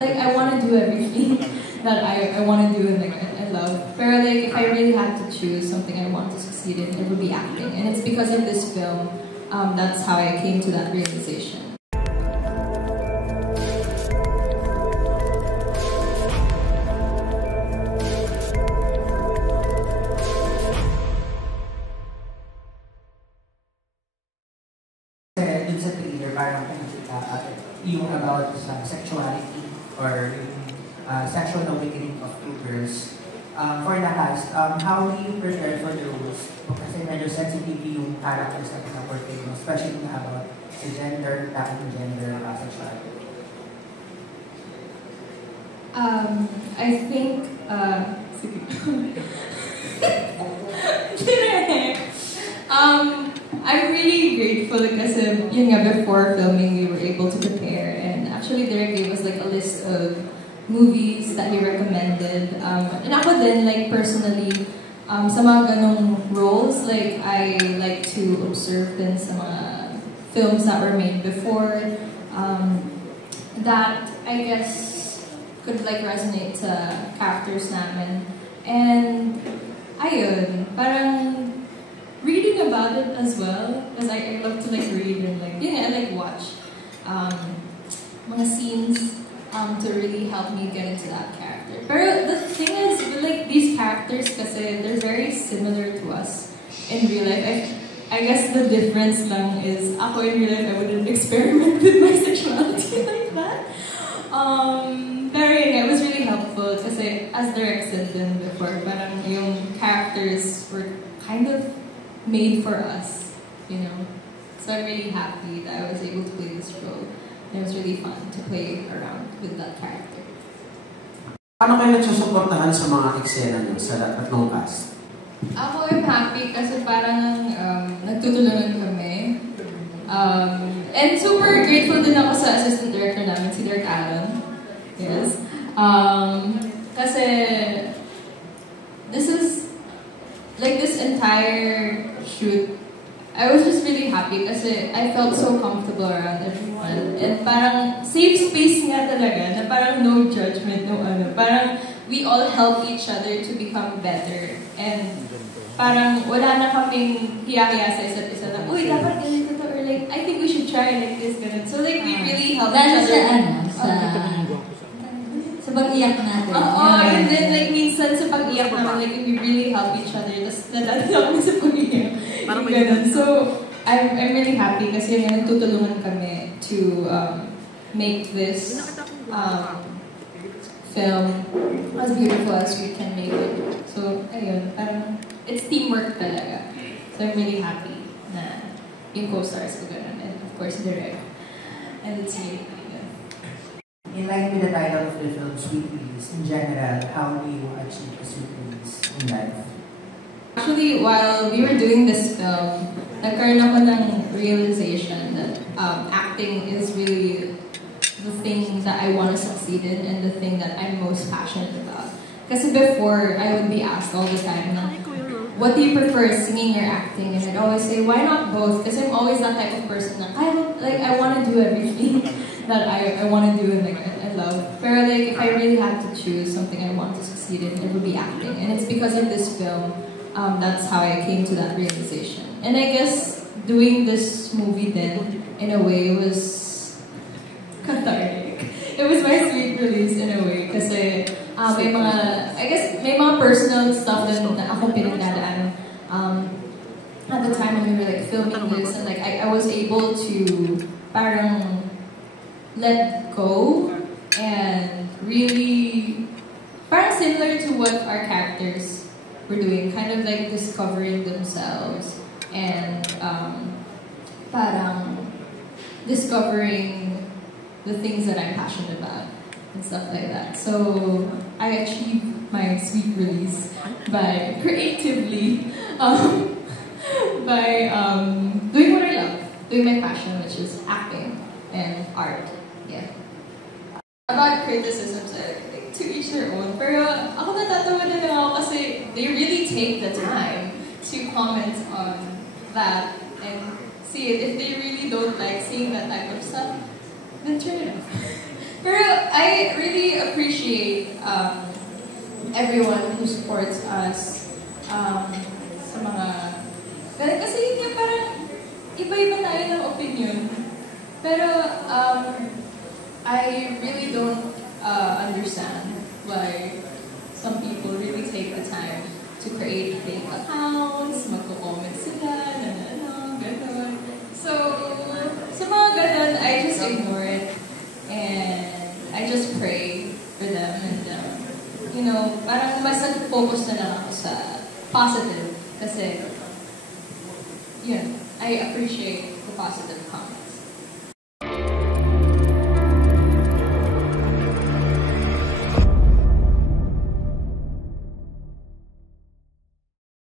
Like, I want to do everything that I want to do and like I love. But like, if I really had to choose something I want to succeed in, it would be acting. And it's because of this film, that's how I came to that realization. Dun sa trailer, parang yung about sexuality or sexual awakening of two girls. For the cast, how do you prepare for the roles? Kasi medyo sensitive yung characters na pinaportray mo, especially na about sa gender, tackling gender, sexuality. I think, I'm really grateful kasi yun nga, before filming we were able to prepare, and actually Derek gave us like a list of movies that he recommended, and ako din like personally sa mga ganong roles, like I like to observe din sa mga films that were made before, that I guess could like resonate sa characters namin, and ayun, parang reading about it as well, because I love to like read and like, I like watch mga scenes to really help me get into that character. But the thing is, with like these characters, kasi they're very similar to us in real life. I guess the difference lang is, ako in real life, I wouldn't experiment with my sexuality like that. Pero yun, it was really helpful kasi as Derek said din before, parang yung characters were kind of made for us, you know. So I'm really happy that I was able to play this role. And it was really fun to play around with that character. Paano kayo nagsusuportahan sa mga eksena nyo sa tatlong cast? Ako I'm happy kasi parang nagtutulungan kami. And super grateful din ako sa assistant director namin, si Derek Allen. Yes. Kasi this is like this entire shoot, I was just really happy kasi I felt so comfortable around everyone. And parang safe space nga talaga, na parang no judgment, no ano. Parang we all help each other to become better. And parang wala na kaming hiya-hiya sa isa't isa na, uy, dapat ganito to, or like, I think we should try like this, ganun. So like, we really help each other. Sa pag-iyak natin. And then like, minsan sa pag-iyak namin, like, we really help each other. Tapos nadadala kami sa pag-iyak. Ganun. So, I'm really happy kasi yung nagtutulungan kami to make this film as beautiful as we can make it. So, ayun, parang it's teamwork talaga. So, I'm really happy na yung co-stars ko ganun. And of course, Derek. And it's me. In line with the title of the film, Sweet Release, in general, how do you achieve a sweet release in life? Actually, while we were doing this film, nagkaroon ako ng realization that acting is really the thing that I want to succeed in and the thing that I'm most passionate about. Because before, I would be asked all the time, what do you prefer, singing or acting? And I'd always say, why not both? Because I'm always that type of person that I want to do everything that I want to do and like I love. But like, if I really had to choose something I want to succeed in, it would be acting. And it's because of this film, that's how I came to that realization. And I guess doing this movie then, in a way, was cathartic. It was my sweet release in a way. Kasi may mga, I guess, may mga personal stuff na ako pinagdadaan. At the time when we were like filming this, and like I was able to parang let go and really parang similar to what our characters were doing, kind of like discovering themselves and parang discovering the things that I'm passionate about and stuff like that. So I achieved my sweet release by creatively by doing what I love, doing my passion, which is acting and art. Yeah. About criticisms, like, to each their own. Pero ako natatawa na lang ako kasi they really take the time to comment on that and see it. If they really don't like seeing that type of stuff, then turn it off. Pero I really everyone who supports us sa mga... Kasi yun nga, parang iba-iba tayo ng opinion. Pero I really don't understand why some people really take the time to create fake accounts, magko-comment sila, gano'n. So, sa mga gano'n, I just ignore it. And I just pray for them. And, you know, parang mas nag-focus na lang ako sa positive. Kasi, yun, I appreciate the positive comments.